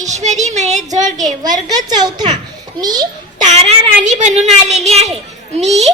ईश्वरी महेश झोळगे वर्ग चौथा. मी तारा राणी बनून आलेली आहे. मी